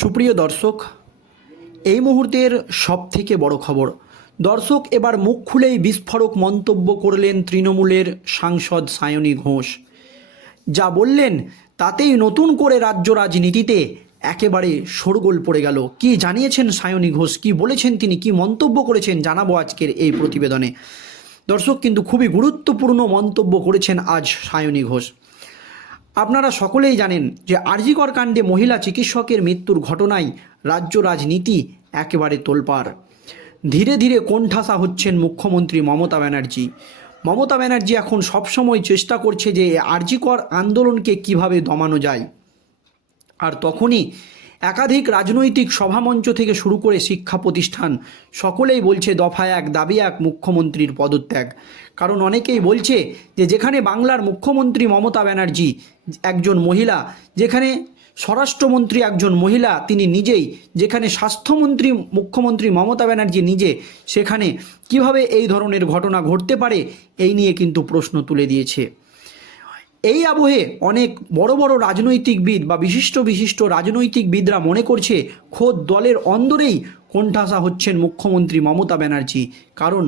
সুপ্রিয় দর্শক, এই মুহূর্তের সব থেকে বড় খবর। দর্শক, এবার মুখ খুলেই বিস্ফোরক মন্তব্য করলেন তৃণমূলের সাংসদ সায়নী ঘোষ। যা বললেন, তাতেই নতুন করে রাজ্য রাজনীতিতে একেবারে শোরগোল পড়ে গেল। কি জানিয়েছেন সায়নী ঘোষ? কি বলেছেন তিনি? কি মন্তব্য করেছেন? জানাব আজকের এই প্রতিবেদনে। দর্শক, কিন্তু খুবই গুরুত্বপূর্ণ মন্তব্য করেছেন আজ সায়নী ঘোষ। আপনারা সকলেই জানেন যে আরজিকর কাণ্ডে মহিলা চিকিৎসকের মৃত্যুর ঘটনায় রাজ্য রাজনীতি একেবারে তোলপাড়। ধীরে ধীরে কোণঠাসা হচ্ছেন মুখ্যমন্ত্রী মমতা ব্যানার্জি। মমতা ব্যানার্জি এখন সবসময় চেষ্টা করছে যে আরজিকর আন্দোলনকে কীভাবে দমানো যায়। আর তখনই একাধিক রাজনৈতিক সভামঞ্চ থেকে শুরু করে শিক্ষা প্রতিষ্ঠান, সকলেই বলছে দফা এক, দাবি এক মুখ্যমন্ত্রীর পদত্যাগ। কারণ অনেকেই বলছে যে যেখানে বাংলার মুখ্যমন্ত্রী মমতা ব্যানার্জি একজন মহিলা, যেখানে স্বরাষ্ট্রমন্ত্রী একজন মহিলা, তিনি নিজেই, যেখানে স্বাস্থ্যমন্ত্রী, মুখ্যমন্ত্রী মমতা ব্যানার্জি নিজে, সেখানে কীভাবে এই ধরনের ঘটনা ঘটতে পারে, এই নিয়ে কিন্তু প্রশ্ন তুলে দিয়েছে। এই আবহে অনেক বড় বড় রাজনৈতিকবিদ বা বিশিষ্ট বিশিষ্ট রাজনৈতিকবিদরা মনে করছে খোদ দলের অন্দরেই কোণঠাসা হচ্ছেন মুখ্যমন্ত্রী মমতা ব্যানার্জি। কারণ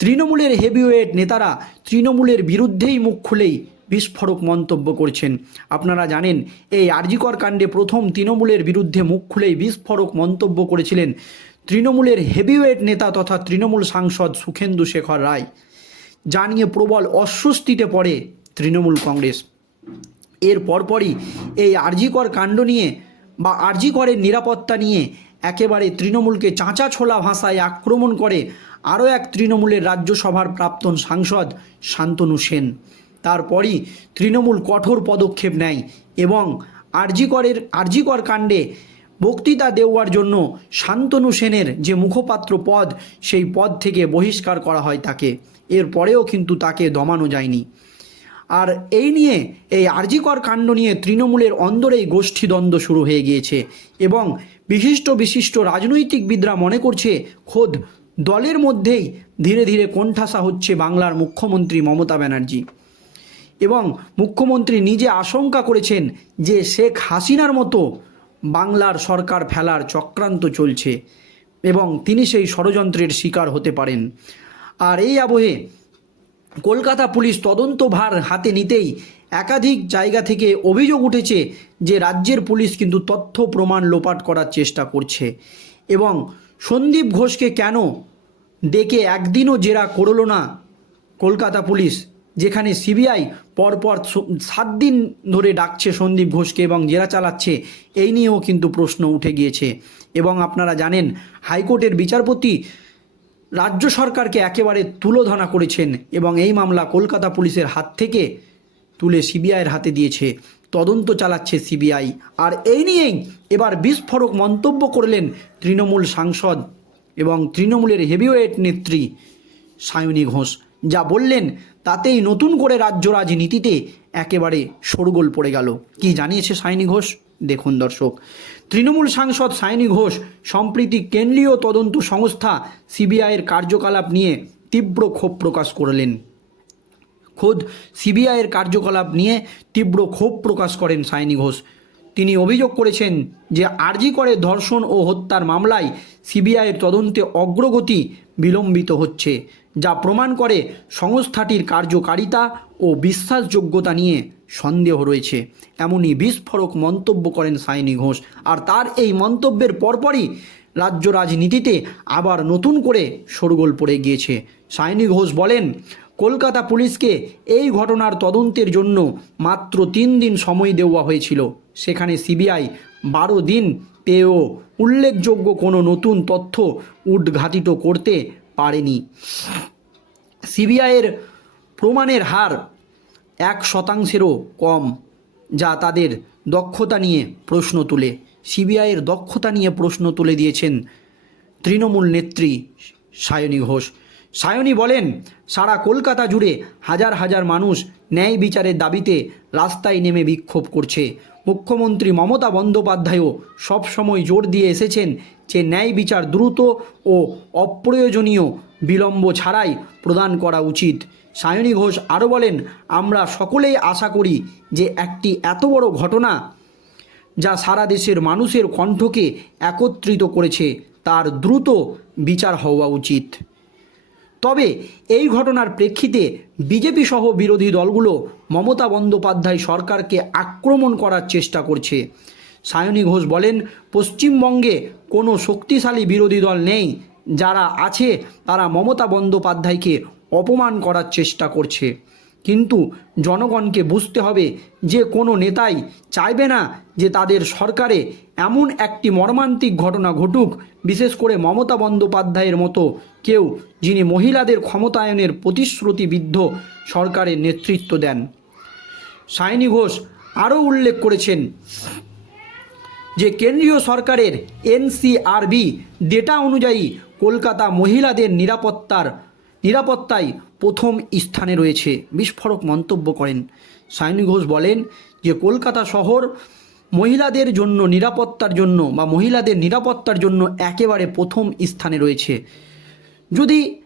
তৃণমূলের হেভিওয়েট নেতারা তৃণমূলের বিরুদ্ধেই মুখ খুলেই বিস্ফোরক মন্তব্য করছেন। আপনারা জানেন, এই আরজিকর কাণ্ডে প্রথম তৃণমূলের বিরুদ্ধে মুখ খুলেই বিস্ফোরক মন্তব্য করেছিলেন তৃণমূলের হেভিওয়েট নেতা তথা তৃণমূল সাংসদ সুখেন্দু শেখর রায়। যা নিয়ে প্রবল অস্বস্তিতে পড়ে তৃণমূল কংগ্রেস। এর পরপরই এই আরজিকর কাণ্ড নিয়ে বা আরজিকরের নিরাপত্তা নিয়ে একেবারে তৃণমূলকে চাঁচা ছোলা ভাষায় আক্রমণ করে আরও এক তৃণমূলের রাজ্যসভার প্রাক্তন সাংসদ শান্তনু সেন। তারপরই তৃণমূল কঠোর পদক্ষেপ নেয় এবং আরজিকরের, আরজিকর কাণ্ডে বক্তৃতা দেওয়ার জন্য শান্তনু সেনের যে মুখপাত্র পদ, সেই পদ থেকে বহিষ্কার করা হয় তাকে। এরপরেও কিন্তু তাকে দমানো যায়নি। আর এই নিয়ে, এই আরজিকর কাণ্ড নিয়ে তৃণমূলের অন্দরেই গোষ্ঠীদ্বন্দ্ব শুরু হয়ে গিয়েছে এবং বিশিষ্ট বিশিষ্ট রাজনৈতিক রাজনৈতিকবিদরা মনে করছে, খোদ দলের মধ্যেই ধীরে ধীরে কোণঠাসা হচ্ছে বাংলার মুখ্যমন্ত্রী মমতা ব্যানার্জি। এবং মুখ্যমন্ত্রী নিজে আশঙ্কা করেছেন যে শেখ হাসিনার মতো বাংলার সরকার ফেলার চক্রান্ত চলছে এবং তিনি সেই ষড়যন্ত্রের শিকার হতে পারেন। আর এই আবহে কলকাতা পুলিশ তদন্ত ভার হাতে নিতেই একাধিক জায়গা থেকে অভিযোগ উঠেছে যে রাজ্যের পুলিশ কিন্তু তথ্য প্রমাণ লোপাট করার চেষ্টা করছে। এবং সন্দীপ ঘোষকে কেন ডেকে একদিনও জেরা করল না কলকাতা পুলিশ, যেখানে সিবিআই পরপর সাত দিন ধরে ডাকছে সন্দীপ ঘোষকে এবং জেরা চালাচ্ছে, এই নিয়েও কিন্তু প্রশ্ন উঠে গিয়েছে। এবং আপনারা জানেন, হাইকোর্টের বিচারপতি রাজ্য সরকারকে একেবারে তুলোধনা করেছেন এবং এই মামলা কলকাতা পুলিশের হাত থেকে তুলে সিবিআইয়ের হাতে দিয়েছে। তদন্ত চালাচ্ছে সিবিআই। আর এই নিয়েই এবার বিস্ফোরক মন্তব্য করলেন তৃণমূল সাংসদ এবং তৃণমূলের হেভিওয়েট নেত্রী সায়নী ঘোষ। যা বললেন, তাতেই নতুন করে রাজ্য রাজনীতিতে একেবারে শোরগোল পড়ে গেল। কি জানিয়েছে সায়নী ঘোষ? দেখুন দর্শক। তৃণমূল সাংসদ সায়নী ঘোষ, সম্প্রীতি কেন্দ্রীয় তদন্ত সংস্থা সিবিআইয়ের কার্যকলাপ নিয়ে তীব্র ক্ষোভ প্রকাশ করলেন। খোদ সিবিআইয়ের কার্যকলাপ নিয়ে তীব্র ক্ষোভ প্রকাশ করেন সায়নী ঘোষ। তিনি অভিযোগ করেছেন যে আরজি করে ধর্ষণ ও হত্যার মামলায় সিবিআইয়ের তদন্তে অগ্রগতি বিলম্বিত হচ্ছে, যা প্রমাণ করে সংস্থাটির কার্যকারিতা ও বিশ্বাসযোগ্যতা নিয়ে সন্দেহ রয়েছে। এমনই বিস্ফোরক মন্তব্য করেন সায়নী ঘোষ। আর তার এই মন্তব্যের পরপরই রাজ্য রাজনীতিতে আবার নতুন করে শোরগোল পড়ে গিয়েছে। সায়নী ঘোষ বলেন, কলকাতা পুলিশকে এই ঘটনার তদন্তের জন্য মাত্র তিন দিন সময় দেওয়া হয়েছিল। সেখানে সিবিআই বারো দিন পেয়েও উল্লেখযোগ্য কোনো নতুন তথ্য উদ্ঘাটিত করতে পারেনি। সিবিআইয়ের প্রমাণের হার এক শতাংশেরও কম, যা তাদের দক্ষতা নিয়ে প্রশ্ন তুলে। সিবিআইয়ের দক্ষতা নিয়ে প্রশ্ন তুলে দিয়েছেন তৃণমূল নেত্রী সায়নী ঘোষ। সায়নী বলেন, সারা কলকাতা জুড়ে হাজার হাজার মানুষ ন্যায় বিচারের দাবিতে রাস্তায় নেমে বিক্ষোভ করছে। মুখ্যমন্ত্রী মমতা বন্দ্যোপাধ্যায়ও সবসময় জোর দিয়ে এসেছেন যে ন্যায় বিচার দ্রুত ও অপ্রয়োজনীয় বিলম্ব ছাড়াই প্রদান করা উচিত। সায়নী ঘোষ আরও বলেন, আমরা সকলেই আশা করি যে একটি এত বড় ঘটনা যা সারা দেশের মানুষের কণ্ঠকে একত্রিত করেছে, তার দ্রুত বিচার হওয়া উচিত। তবে এই ঘটনার প্রেক্ষিতে বিজেপি সহ বিরোধী দলগুলো মমতা বন্দ্যোপাধ্যায় সরকারকে আক্রমণ করার চেষ্টা করছে। সায়নী ঘোষ বলেন, পশ্চিমবঙ্গে কোনো শক্তিশালী বিরোধী দল নেই। যারা আছে, তারা মমতা বন্দ্যোপাধ্যায়কে অপমান করার চেষ্টা করছে। কিন্তু জনগণকে বুঝতে হবে যে কোনো নেতাই চাইবে না যে তাদের সরকারে এমন একটি মর্মান্তিক ঘটনা ঘটুক, বিশেষ করে মমতা বন্দ্যোপাধ্যায়ের মতো কেউ যিনি মহিলাদের ক্ষমতায়নের প্রতিশ্রুতিবিদ্ধ সরকারের নেতৃত্ব দেন। সায়নী ঘোষ আরও উল্লেখ করেছেন যে কেন্দ্রীয় সরকারের এনসিআরবি ডেটা অনুযায়ী কলকাতা মহিলাদের নিরাপত্তার নিরাপত্তায় প্রথম স্থানে রয়েছে বিস্ফোরক মন্তব্য করেন। সায়নী ঘোষ বলেন যে, কলকাতা শহর মহিলাদের জন্য নিরাপত্তার জন্য বা মহিলাদের নিরাপত্তার জন্য একেবারে প্রথম স্থানে রয়েছে। যদি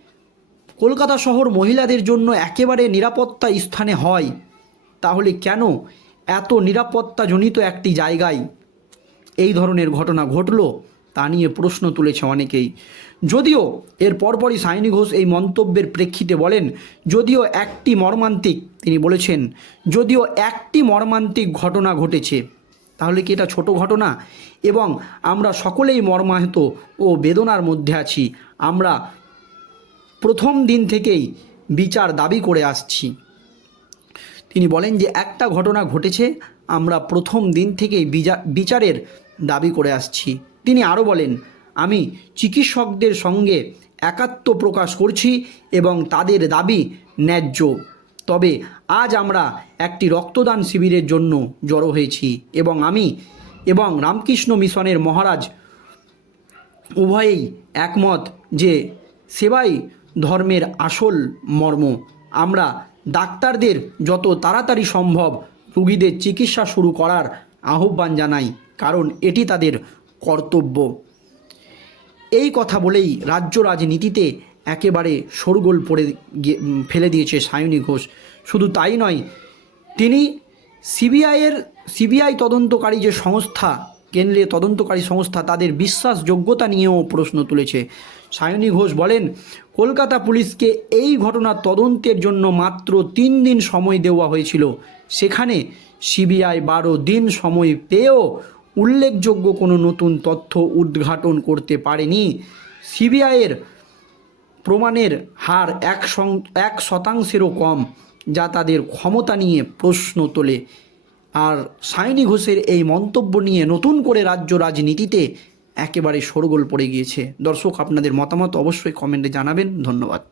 কলকাতা শহর মহিলাদের জন্য একেবারে নিরাপত্তা স্থানে হয়, তাহলে কেন এত নিরাপত্তাজনিত একটি জায়গায় এই ধরনের ঘটনা ঘটলো? তা নিয়ে প্রশ্ন তুলেছে অনেকেই। যদিও এর পরপরই সায়নী ঘোষ এই মন্তব্যের প্রেক্ষিতে বলেন, যদিও একটি মর্মান্তিক, তিনি বলেছেন, যদিও একটি মর্মান্তিক ঘটনা ঘটেছে, তাহলে কি এটা ছোট ঘটনা? এবং আমরা সকলেই মর্মাহত ও বেদনার মধ্যে আছি, আমরা প্রথম দিন থেকেই বিচার দাবি করে আসছি। তিনি বলেন যে, একটা ঘটনা ঘটেছে, আমরা প্রথম দিন থেকেই বিচা- বিচারের দাবি করে আসছি। তিনি আরও বলেন, আমি চিকিৎসকদের সঙ্গে একাত্ম প্রকাশ করছি এবং তাদের দাবি ন্যায্য। তবে আজ আমরা একটি রক্তদান শিবিরের জন্য জড়ো হয়েছি এবং আমি এবং রামকৃষ্ণ মিশনের মহারাজ উভয়েই একমত যে সেবাই ধর্মের আসল মর্ম। আমরা ডাক্তারদের যত তাড়াতাড়ি সম্ভব রুগীদের চিকিৎসা শুরু করার আহ্বান জানাই, কারণ এটি তাদের কর্তব্য। এই কথা বলেই রাজ্য রাজনীতিতে একেবারে শোরগোল পড়ে ফেলে দিয়েছে সায়নী ঘোষ। শুধু তাই নয়, তিনি সিবিআইয়ের, সিবিআই তদন্তকারী যে সংস্থা, কেন্দ্রীয় তদন্তকারী সংস্থা, তাদের বিশ্বাসযোগ্যতা নিয়েও প্রশ্ন তুলেছে। সায়নী ঘোষ বলেন, কলকাতা পুলিশকে এই ঘটনার তদন্তের জন্য মাত্র তিন দিন সময় দেওয়া হয়েছিল। সেখানে সিবিআই বারো দিন সময় পেয়েও উল্লেখযোগ্য কোনো নতুন তথ্য উদ্ঘাটন করতে পারেনি। সিবিআইয়ের প্রমাণের হার এক এক শতাংশেরও কম, যা তাদের ক্ষমতা নিয়ে প্রশ্ন তোলে। আর সায়নী ঘোষের এই মন্তব্য নিয়ে নতুন করে রাজ্য রাজনীতিতে একেবারে শোরগোল পড়ে গিয়েছে। দর্শক, আপনাদের মতামত অবশ্যই কমেন্টে জানাবেন। ধন্যবাদ।